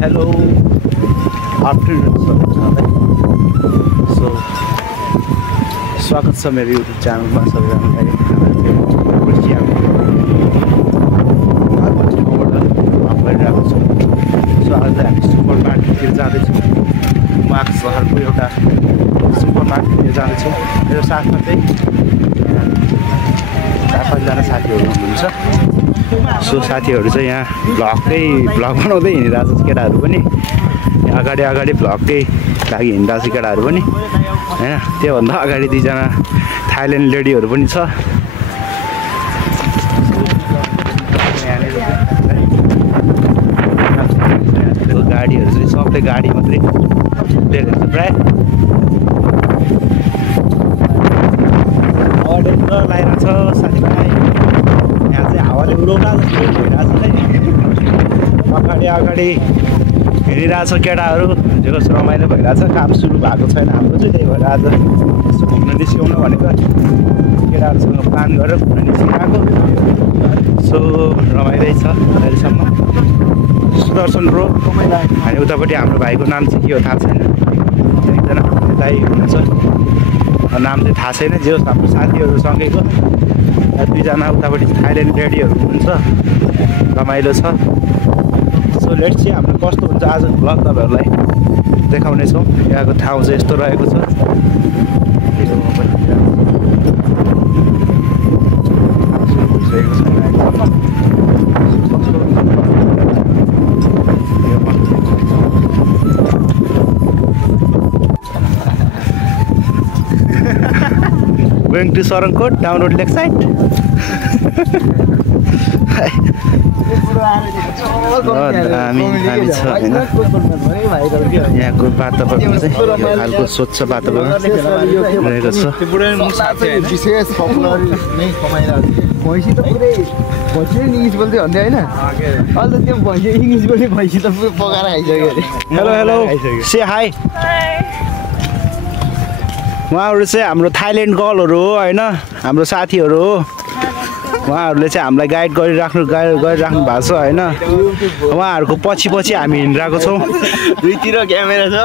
Hello, afternoon सबैजनालाई। So स्वागत छ मेरो युट्युब च्यानलमा सबैजनालाई। गरिरहेको छु। सो आज हामी सुपर मार्केटतिर जाँदैछौँ। माग सहरको एउटा सुपर मार्केटतिर जाँदैछौँ। मेरो साथमा चाहिँ 4-5जना साथीहरू हुनुहुन्छ। सो साथीहरू चाहिँ यहाँ भ्लग बनाउँदै हिँडिरहेको छ। केटाहरू पनि अगाडि भ्लगकै लागि हिँडिरहेको छ केटाहरू पनि होइन। त्योभन्दा अगाडि 2जना थाइल्यान्ड लेडीहरू पनि छ। गाडीहरू चाहिँ सबले गाडी मात्रै लिएर हिँड्छ प्रायः। अर्डर लगाइरहेको छ साथीभाइ। यहाँ चाहिँ हावाले उडौला जस्तो भइरहेको छ। अगाडि हिँडिरहेको छ केटाहरू। जो रमाइलो भइरहेको छ। काम सुरु भएको छैन हाम्रो चाहिँ, त्यही भएर आज यसो घुम्न निस्क्यौँ भनेको। केटाहरूसँग प्लान गरेर घुम्न निस्किरहेको। सो रमाइलो छ अहिलेसम्म। सुदर्शन ब्रो अनि उतापट्टि हाम्रो भाइको नाम चाहिँ के हो थाहा छैन। एकजना दाइ हुनुहुन्छ, नाम चाहिँ थाहा छैन। जे होस् हाम्रो साथीहरू सँगैको 2जना उतापट्टि थाइल्यान्ड लेडीहरू हुनुहुन्छ। रमाइलो छ। सो लेट्स सी हाम्रो कस्तो हुन्छ आज भ्लग तपाईँहरूलाई देखाउनेछौँ। यहाँको ठाउँ चाहिँ यस्तो रहेको छ। Going to Sarangkot, down road Lakeside. हामी छ होइन। यहाँको वातावरण चाहिँ यो खालको स्वच्छ वातावरण रहेको छ। हेलो से हाई। उहाँहरू चाहिँ हाम्रो थाइल्यान्ड गर्लहरू हो होइन, हाम्रो साथीहरू हो। उहाँहरूले चाहिँ हामीलाई गाइड गरिराख्नु भएको छ होइन। उहाँहरूको पछि हामी हिँडिरहेको छौँ। दुईतिर क्यामेरा छ,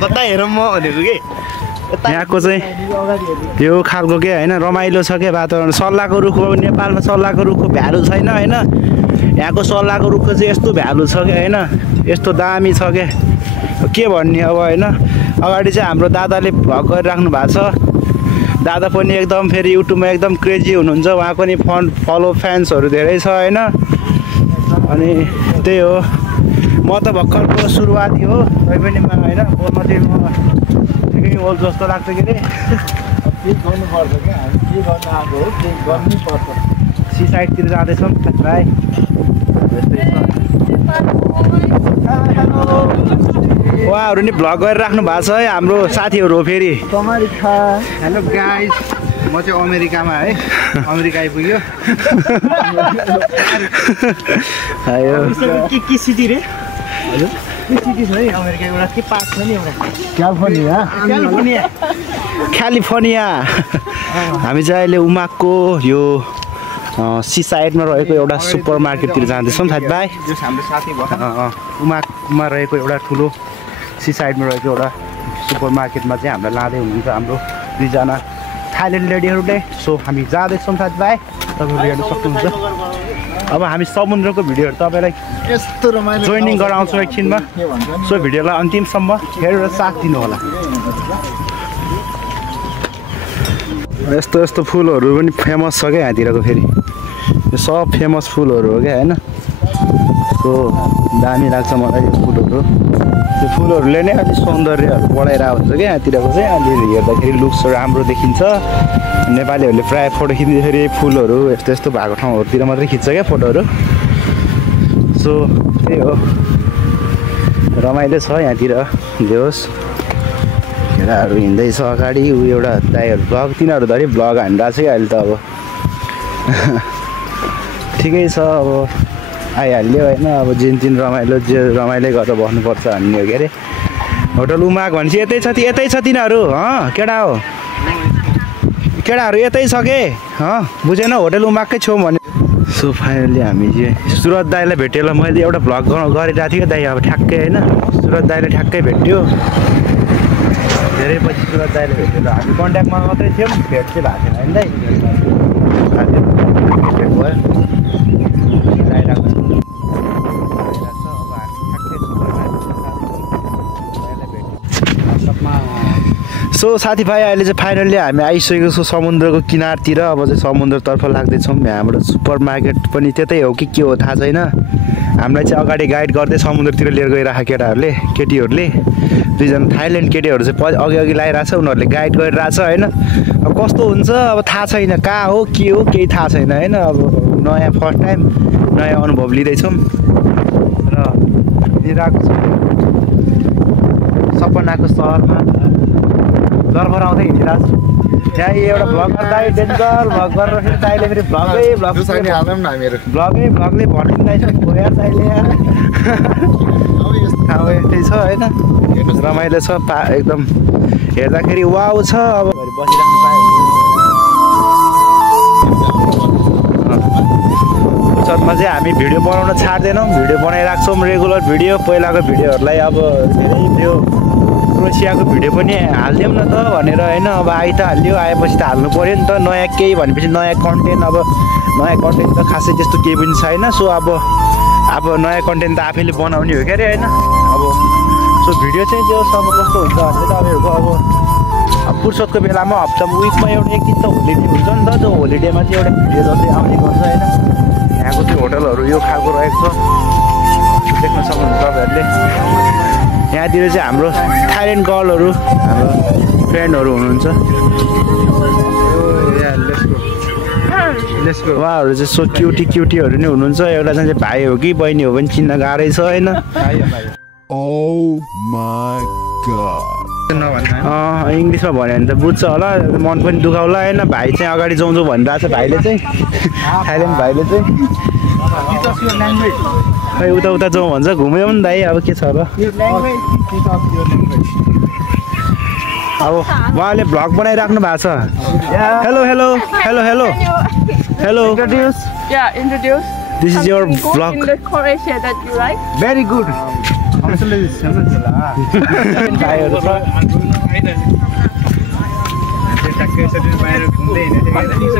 कता हेरौँ म भनेको कि। यहाँको चाहिँ यो खालको के होइन, रमाइलो छ क्या वातावरण। सल्लाहको रुख हो नेपालमा, सल्लाहको रुखको भ्यालु छैन होइन। यहाँको सल्लाहको रुखको चाहिँ यस्तो भ्यालु छ क्या होइन, यस्तो दामी छ क्या के भन्ने अब होइन। अगाडि चाहिँ हाम्रो दादाले भ्लग गरिराख्नु भएको छ। दादा पनि एकदम फेरि युट्युबमा एकदम क्रेजी हुनुहुन्छ। उहाँको नि फ्यान्सहरू धेरै छ होइन। अनि त्यही हो, म त भर्खरको सुरुवाती हो। तै पनि होइन बोल्न चाहिँ म ठिकै हो जस्तो लाग्छ कि अरे। के गर्नुपर्छ क्या, हामी के गर्न आएको हो, के गर्नुपर्छ। सी साइडतिर जाँदैछौँ साथीभाइ। यस्तै छ। उहाँहरू नि भ्लग गरिराख्नु भएको छ है, हाम्रो साथीहरू हो फेरि। हेलो गाइस, म चाहिँ अमेरिकामा है, अमेरिका आइपुग्यो। के सिटी रे? के सिटी छ है अमेरिका? एउटा के पार्क छ नि एउटा, क्यालिफोर्निया। हामी चाहिँ अहिले उमाकको यो सी साइडमा रहेको एउटा सुपर मार्केटतिर जाँदैछौँ साथीभाइ। उमाकमा रहेको एउटा ठुलो सी साइडमा रहेको एउटा सुपर मार्केटमा चाहिँ हामीलाई लाँदै हुनुहुन्छ हाम्रो 2जना थाइल्यान्ड लेडीहरूले। सो हामी जाँदैछौँ साथीभाइ, तपाईँहरू हेर्न सक्नुहुन्छ। अब हामी समुद्रको भिडियोहरू तपाईँलाई यस्तो रमाइलो जोइनिङ गराउँछौँ एकछिनमा। सो भिडियोलाई अन्तिमसम्म हेरेर साथ दिनु होला। यस्तो फुलहरू पनि फेमस छ क्या यहाँतिरको। फेरि यो सब फेमस फुलहरू हो क्या होइन। सो दामी लाग्छ मलाई यो फुलहरू। त्यो फुलहरूले नै अलिक सौन्दर्यहरू बढाइरहेको हुन्छ क्या यहाँतिरको चाहिँ। अलिअलि हेर्दाखेरि लुक्सहरू राम्रो देखिन्छ। नेपालीहरूले प्रायः फोटो खिच्दाखेरि फुलहरू यस्तो भएको ठाउँहरूतिर मात्रै खिच्छ क्या फोटोहरू। सो त्यही हो, रमाइलो छ यहाँतिर। जे होस् केटाहरू हिँड्दैछ अगाडि। ऊ एउटा दाइहरू भ्लग, तिनीहरू धरि भ्लग हानिरहेको छ कि अहिले त। अब ठिकै छ, अब आइहाल्यो होइन। अब जिन रमाइलो, जे रमाइलो गरेर बस्नुपर्छ भन्ने हो के अरे। होटल उमाक भनेपछि यतै छ तिनीहरू। केटा हो, केटाहरू यतै छ के? बुझेन? होटल उमाककै छेउ भने। सो फाइनली हामी चाहिँ सुरत दाइलाई भेटेर मैले एउटा भ्लग गरिरहेको थिएँ दाइ अब ठ्याक्कै होइन सुरत दाइले ठ्याक्कै भेट्यो धेरै पछि सुरत दाइले भेटेर हामी कन्ट्याक्टमा मात्रै थियौँ भेट चाहिँ भएको थिएन होइन दाइ भेट भयो आइरहेको छ सो साथीभाइ अहिले चाहिँ फाइनल्ली हामी आइसकेको छौँ समुद्रको किनारतिर अब चाहिँ समुद्रतर्फ लाग्दैछौँ यहाँबाट सुपर मार्केट पनि त्यतै हो कि के हो थाहा छैन हामीलाई चाहिँ अगाडि गाइड गर्दै समुद्रतिर लिएर गइरहेको केटीहरूले दुईजना थाइल्यान्ड केटीहरू चाहिँ अघि लगाइरहेछ उनीहरूले गाइड गरिरहेछ होइन अब कस्तो हुन्छ अब थाहा छैन कहाँ हो के हो केही थाहा छैन होइन अब नयाँ फर्स्ट टाइम नयाँ अनुभव लिँदैछौँ र लिइरहेको छौँ सपनाको सहरमा दरबार आउँदै हिँडिरहेको छु त्यहाँ एउटा भ्लगर दाइ डेन्जर भ्लग गरेर फेरि दाइले फेरि भ्लगै भ्लगले भनिदिँदैछ खोया दाइले ठाउँ यस्तै छ होइन रमाइलो छ एकदम हेर्दाखेरि वाउ छ अब बसिराख्नु पायो फुर्सदमा चाहिँ हामी भिडियो बनाउन छाड्दैनौँ भिडियो बनाइरहेको छौँ रेगुलर भिडियो पहिलाको भिडियोहरूलाई अब धेरै त्यो क्रोएसियाको भिडियो पनि हालिदिउँ न त भनेर होइन अब आइ त हालिदियो आएपछि त हाल्नु पऱ्यो नि त नयाँ केही भनेपछि नयाँ कन्टेन्ट अब नयाँ कन्टेन्ट त खासै त्यस्तो केही पनि छैन सो अब नयाँ कन्टेन्ट त आफैले बनाउने हो क्या अरे होइन अब सो भिडियो चाहिँ त्यो सब कस्तो हुन्छ भने चाहिँ तपाईँहरूको अब फुर्सदको बेलामा हप्तामा विकमा एउटा एक दिन त होलिडे हुन्छ नि त त्यो होलिडेमा चाहिँ एउटा भिडियो जस्तै आउने गर्छ होइन यहाँको त्यो होटलहरू यो खालको रहेको छ देख्न सक्नुहुन्छ तपाईँहरूले यहाँतिर चाहिँ हाम्रो थाइल्यान्ड गर्लहरू हाम्रो फ्रेन्डहरू हुनुहुन्छ उहाँहरू चाहिँ सो क्युटीहरू नै हुनुहुन्छ एउटा चाहिँ भाइ हो कि बहिनी हो भने चिन्न गाह्रै छ होइन इङ्ग्लिसमा भन्यो भने त बुझ्छ होला मन पनि दुखाउला होइन भाइ चाहिँ अगाडि जाउँ भनिरहेको छ भाइले चाहिँ थाइल्यान्ड भाइले चाहिँ खै उता जाउँ भन्छ घुम्यौँ नि दाइ अब के छ र अब उहाँले भ्लग बनाइराख्नु भएको छ hello hello hello hello hello this is your vlog very good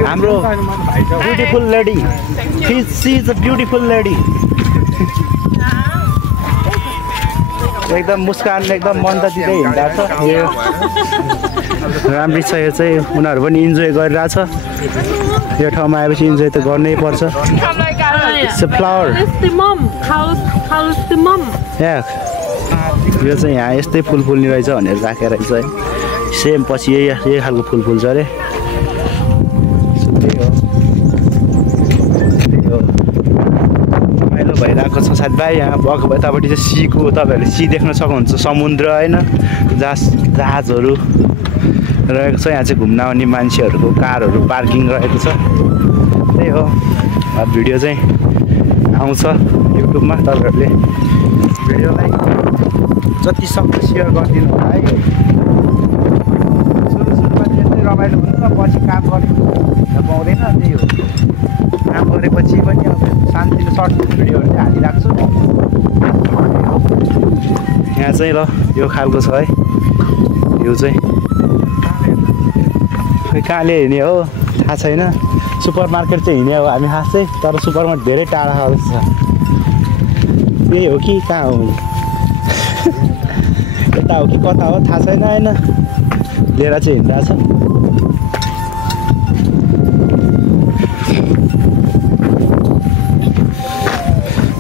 हाम्रो beautiful lady she is a beautiful lady एकदम मुस्कान एकदम मन त दिँदै हिँडिरहेको छ राम्रै छ यो चाहिँ उनीहरू पनि इन्जोय गरिरहेछ यो ठाउँमा आएपछि इन्जोय त गर्नै पर्छ फ्लावर यो चाहिँ यहाँ यस्तै फुल फुल्ने रहेछ भनेर राखेर रहेछ है सेम पछि यही खालको फुल फुल्छ अरे रमाइलो भइरहेको छ साथीभाइ यहाँ यतापट्टि चाहिँ सीको तपाईँहरूले सी देख्न सक्नुहुन्छ समुद्र होइन जहाजहरू रहेको छ यहाँ चाहिँ घुम्न आउने मान्छेहरूको कारहरू पार्किङ रहेको छ त्यही हो भिडियो चाहिँ आउँछ युट्युबमा तपाईँहरूले भिडियोलाई जति सक्दो सेयर गरिदिनु होला है सुरुमा चाहिँ यस्तै रमाइलो हुन्छ पछि काम गर्ने पाउँदैन त्यही हो काम गरेपछि पनि अब शान्तिले सर्ट भिडियोहरू चाहिँ हालिरहेको छु यहाँ चाहिँ ल यो खालको छ है यो चाहिँ खै कहाँले हिँड्ने हो थाहा छैन सुपर मार्केट चाहिँ हिँड्ने हो हामी खास चाहिँ तर सुपर मार्केट धेरै टाढा छ जस्तो छ यही हो कि कहाँ हो यता हो कि कता हो थाहा छैन होइन लिएर चाहिँ हिँडिरहेछ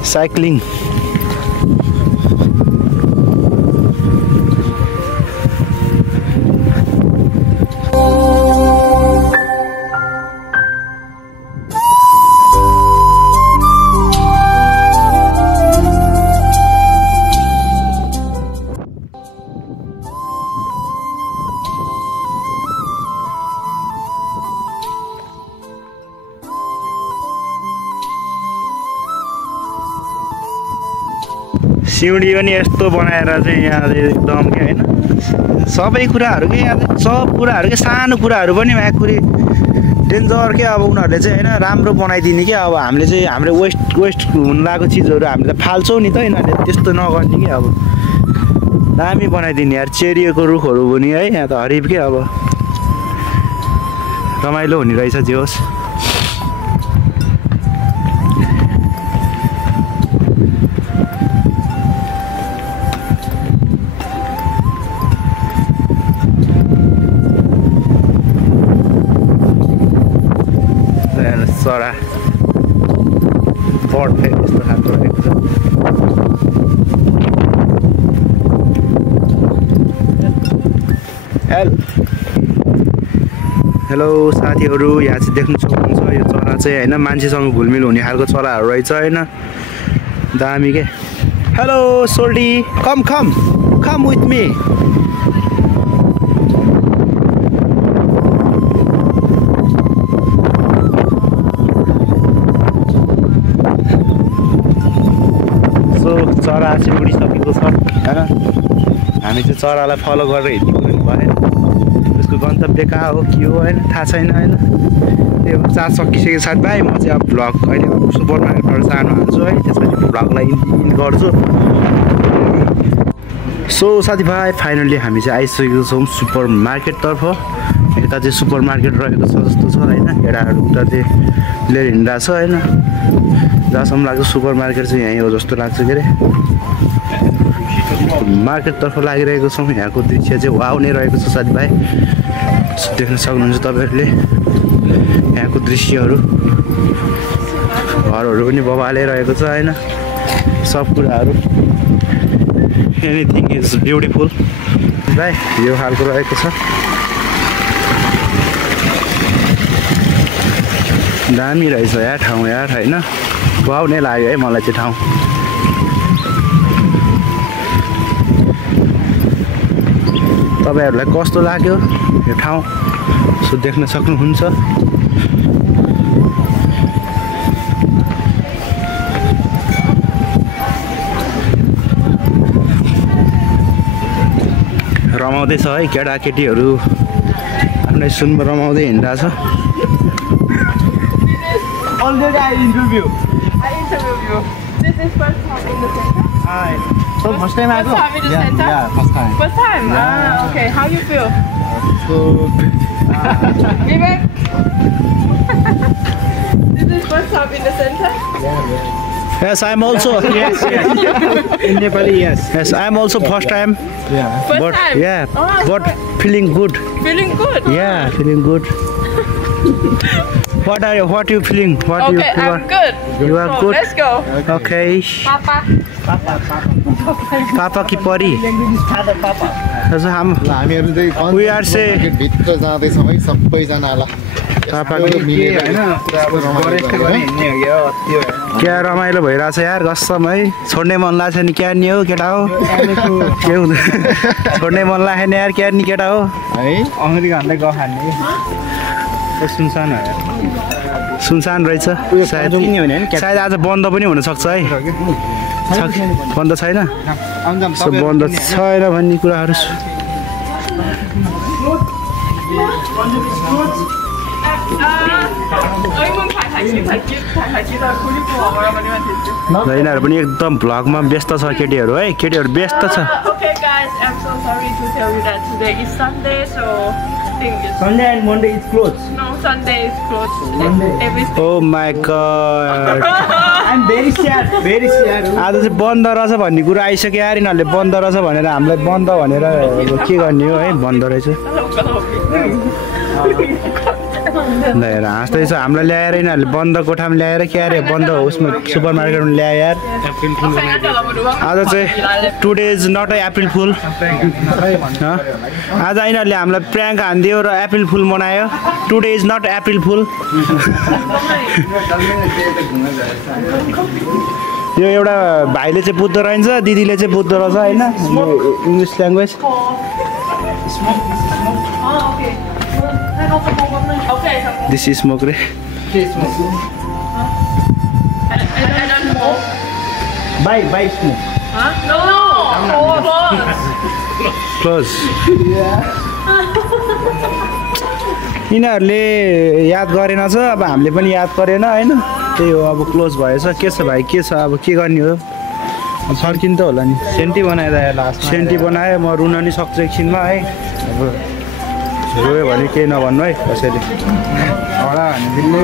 साइक्लिङ सिउँडी पनि यस्तो बनाएर चाहिँ यहाँ एकदम के होइन सबै कुराहरू के यहाँ सब कुराहरू के सानो कुराहरू पनि माकुरी डेन्जर के अब उनीहरूले चाहिँ होइन राम्रो बनाइदिने क्या अब हामीले चाहिँ हाम्रो वेस्ट हुन लागेको चिजहरू हामीले त फाल्छौँ नि त यिनीहरूले त्यस्तो नगर्ने कि अब दामी बनाइदिने यार चेरिएको रुखहरू पनि है यहाँ त हरिब के अब रमाइलो हुने रहेछ जे होस् चरा बर्ड फेरि यस्तो खालको रहेको छ हेलो साथीहरू यहाँ चाहिँ देख्नु सक्नुहुन्छ यो चरा चाहिँ होइन मान्छेसँग घुलमिल हुने खालको चराहरू रहेछ होइन दामी के hello Soaltee come with me चरा चाहिँ उडिसकेको छ होइन हामी चाहिँ चरालाई फलो गरेर हिँड्नु भएन उसको गन्तव्य कहाँ हो के हो होइन थाहा छैन होइन त्यो चार्ज सकिसकेको साथीभाइ म चाहिँ अब भ्लग अहिले सुपर मार्केटबाट सानो हाल्छु है त्यसपछि भ्लगलाई इन गर्छु सो साथीभाइ फाइनल्ली हामी चाहिँ आइसकेको छौँ सुपर मार्केटतर्फ यता चाहिँ सुपर मार्केट रहेको छ जस्तो छ होइन केटाहरू उता चाहिँ लिएर हिँडिरहेको छ होइन जहाँसम्म लाग्छ सुपर मार्केट चाहिँ यहीँ हो जस्तो लाग्छ के अरे मार्केटतर्फ लागिरहेको छौँ यहाँको दृश्य चाहिँ वाउ नै रहेको छ साथीभाइ देख्न सक्नुहुन्छ तपाईँहरूले यहाँको दृश्यहरू घरहरू पनि बबाले रहेको छ होइन सब कुराहरू एनिथिङ इज ब्युटिफुल भाइ यो खालको रहेको छ दामी रहेछ यार ठाउँ यार होइन वाउ नै लाग्यो है मलाई चाहिँ ठाउँ तपाईँहरूलाई कस्तो लाग्यो यो ठाउँ सो देख्न सक्नुहुन्छ रमाउँदैछ है केटाकेटीहरू आफ्नै सुनमा रमाउँदै हिँडिरहेछ Already I interview you. This is first time in the center? So first time I go? First time in the center? Yeah, first time. First time? Yeah. Okay. How you feel? Good. Vivek? This is first time in the center? Yes, I'm also. Yes. In Nepali, yes. Yes, I'm also first time. Yeah. First But time? yeah, Oh, but good. feeling good. Feeling good? Yeah, feeling good. What you feeling? What Okay, you I'm good. You are So, good. Let's go. Okay. Papa. Papa की परी. Father, Papa. हजुर हम. हामीहरु चाहिँ We are say. भित्र जाँदै छौँ सबैजनालाई पापा यो मिलेर हैन फरेस्ट गरे हिँड्ने हो क्या त्यो क्या रमाइलो भइरहेछ यार कसम है छोड्ने मन लाग्छ नि क्या नि हो केटा हो के हुँदैन छोड्ने मन लाग्यो नि यार क्या नि केटा हो है अमेरिका हान्दै गफ हान्ने सुनसान हो यार सुनसान रहेछ सायद नि हो नि सायद आज बन्द पनि हुनसक्छ है बन्द छैन सो बन्द छैन भन्ने कुराहरू यिनीहरू पनि एकदम भ्लगमा व्यस्त छ केटीहरू है केटीहरू व्यस्त छ Okay guys, I'm so sorry to tell you that today is Sunday, so I think it's Sunday and Monday is closed. no Sunday is closed. Monday. Everything. Oh my god I'm very sad. आज चाहिँ बन्द रहेछ भन्ने कुरा आइसक्यो यार यिनीहरूले बन्द रहेछ भनेर हामीलाई बन्द भनेर अब के गर्ने हो है बन्द रहेछ ल हेर हाँस्दैछ हामीलाई ल्याएर यिनीहरूले बन्द कोठामा ल्याएर के अरे बन्द उसमा सुपर मार्केटमा ल्यायो यार आज चाहिँ today is not a April fool आज यिनीहरूले हामीलाई प्र्याङ्क हानिदियो र एप्रिल फुल मनायो today is not April fool यो एउटा भाइले चाहिँ बुझ्दो रहन्छ दिदीले चाहिँ बुझ्दो रहेछ होइन English language this is smoke रे Bye, smoke. क्लोज यिनीहरूले याद गरेन छ अब हामीले पनि याद गरेन होइन त्यही हो अब क्लोज भएछ के छ भाइ के छ अब के गर्ने हो फर्किनु त होला नि सेन्टी बनाइदियो लास्ट सेन्टी बनायो म रुन नि सक्छु एकछिनमा है अब रोयो भने केही नभन्नु है कसैले हडा भने दिल्लै